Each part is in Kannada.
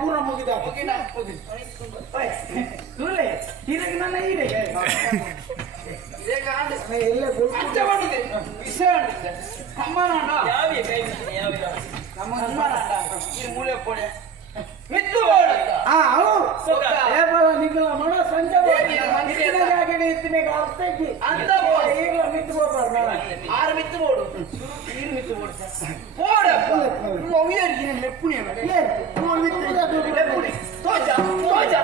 ಪೂರ ಮುಗಿದ ನನ್ನ ಹೀರೆ ಎಲ್ಲ ಮೂಲೆ ಕೊಡೆ ಮಿತ್ತು ನಿಖಲ ಮನ ಸಂಜೆ ಅಂತ ಈಗಲ ಮಿತ್ತು ಬೋಡ ಆರು ಮಿತ್ತು ಬೋಡು ನೀರು ಮಿತ್ತು ಬೋಡು ಲೆಪ್ಪುಣಿ ಲೆಪ್ಪುಣಿ ತೋಜ ತೋಜ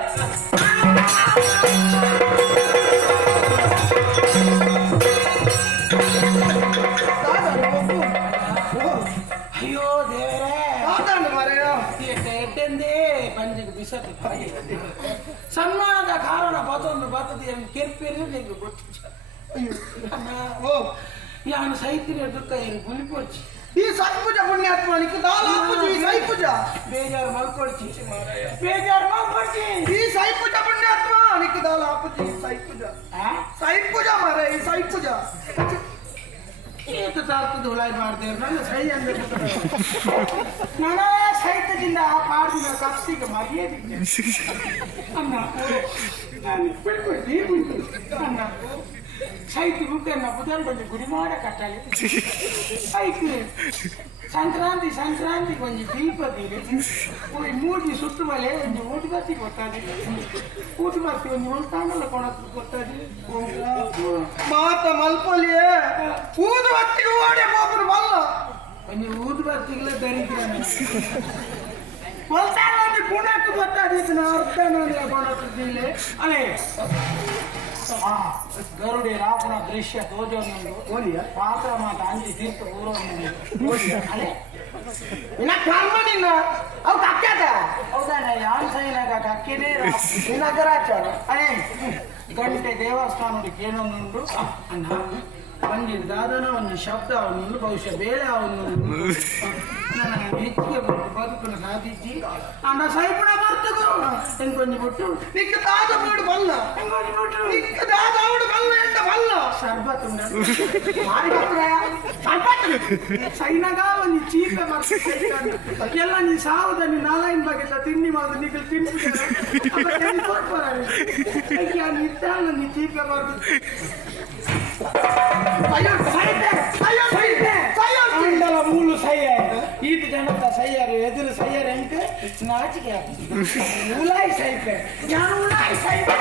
ಅಯ್ಯೋ ದೇವರೇ ಸನ್ಮಾನದ ಕಾರಣ ಮತ್ತೊಂದು ಬರ್ತದೆಯನ್ನು ಕೆರ್ಪೇರಿ ಯಾನು ಸೈತಿನ ದುಃಖ ಏನು ಗುಲಿಪೊಚ್ಚಿ ಈ ಸತ್ಪೂಜ ಪುಣ್ಯಾತ್ಮನಿಗೆ ದಾಲಾಪುಜಿ ಈ ಸೈಪೂಜ ಬೇಜಾರು ಮಲ್ಕೊಡ್ಚಿ ಬೇಜಾರು ಮಲ್ಕೊಡ್ಚಿ ಈ ಸೈಪೂಜ ಪುಣ್ಯಾತ್ಮನಿಗೆ ದಾಲಾಪುಜಿ ಸೈಪೂಜ ಸೈಪೂಜ ಮಾರೆ ಈ ಸೈಪೂಜ ಏತು ತಾರ್ತು ಧುಲಾಯಿ ಮಾಡ್ತೇವೆ ನನ್ನ ಸೈ ಅಂದ್ರೆ ನನ್ನ ಸಹಿತದಿಂದ ಪಾಡಿನ ಕಪ್ಸಿಗೆ ಮರ್ಯಾದಿದ್ದೆ ಅನ್ನ ಅನ್ನ ಸೈತಿ ಮುಖನ್ನ ಬುಧನ್ ಬಂದು ಗುಡಿ ಮಾಡ ಕಟ್ಟಾలి ಸೈತಿ ಸಂಕ್ರಾಂತಿ ಸಂಕ್ರಾಂತಿ ಕೊಂಚ ದೀಪ ತೀರಿ ಮೂಡಿ ಸುತ್ತು ಮಲೆ ಒಂದು ಊಟ ಬರ್ತಿ ಗೊತ್ತಾದಿ ಊಟ ಬರ್ತಿ ಒಂದು ಉಳ್ತಾಂಡಲ್ಲ ಕೊಡಕ್ಕೆ ಗೊತ್ತಾದಿ ಮಾತ ಮಲ್ಪಲ್ಲಿಯೇ ಊದು ಬರ್ತಿಗೆ ಓಡೆ ಹೋಗ್ರು ಬಲ್ಲ ಒಂದು ಊದು ಬರ್ತಿಗೆಲ್ಲ ದರಿದ್ರ ಮಲ್ತಾಂಡ ಗುಣಕ್ಕೆ ಗೊತ್ತಾದಿತ್ತು ನಾ ಅರ್ಥ ಅಂದ್ರೆ ಕೊಡಕ್ಕಿಲ್ಲ ಅಲ್ಲೇ ಗರುಡಿ ರಾಪುಣ ದೃಶ್ಯ ತೋಜೊಂದು ಪಾತ್ರ ಮಾತ ಅಂಜಿ ತೀರ್ಥ ಊರೊಂದು ಇನ್ನ ಕರ್ಮ ನಿನ್ನ ಅವ್ ಕಕ್ಕದ ಹೌದಣ್ಣ ಯಾನ್ ಸೈನಾಗ ಕಕ್ಕಿನೇ ನಿನ್ನಗರಾಚಾರ ಅದೇ ಗಂಟೆ ದೇವಸ್ಥಾನದ ಏನೊಂದುಂಟು ಅಣ್ಣ ಒಂದು ದಾದನ ಒಂದು ಶಬ್ದ ಅವನೊಂದು ಬಹುಶಃ ಬೇಳೆ ಅವನೊಂದು ನನ್ನ ಹೆಚ್ಚಿಗೆ ಬಿಟ್ಟು ಬದುಕನ್ನು ಸಾಧಿಸಿ ಅಣ್ಣ ಸೈಪುಣ ಬರ್ತದೆ ಎಂಕೊಂದು ಬಿಟ್ಟು ನಿಕ್ಕ ದಾದ ಬಿಡು ಬಲ್ಲ ನಿಕ್ಕ ದಾದ ಅವಡು ಬಲ್ಲ ಎಂತ ಬಲ್ಲ ಸರ್ಬತ್ ಸೈನಾಗ ಒಂದು ಚೀಪೆ ಬರ್ತದೆ ಎಲ್ಲ ನೀ ಸಾವುದ ನೀ ನಾರಾಯಣ ಬಗ್ಗೆ ತಿಂಡಿ ಮಾಡೋದು ನಿಖಲ್ ತಿನ್ನಿಸಿದ್ರೆ ನೀ ಚೀಪೆ ಬರ್ತದೆ ಮೂಲು ಸೈಯಾರು ಈತ ಜನತ ಸೈಯಾರು ಎದುರು ಸೈಯಾರು ಎಂಕ ನಾಚಿಕೆ ಉಲಾಯಿ ಸೈಪೆ ನಾನು ಉಲಾಯಿ ಸೈಪೆ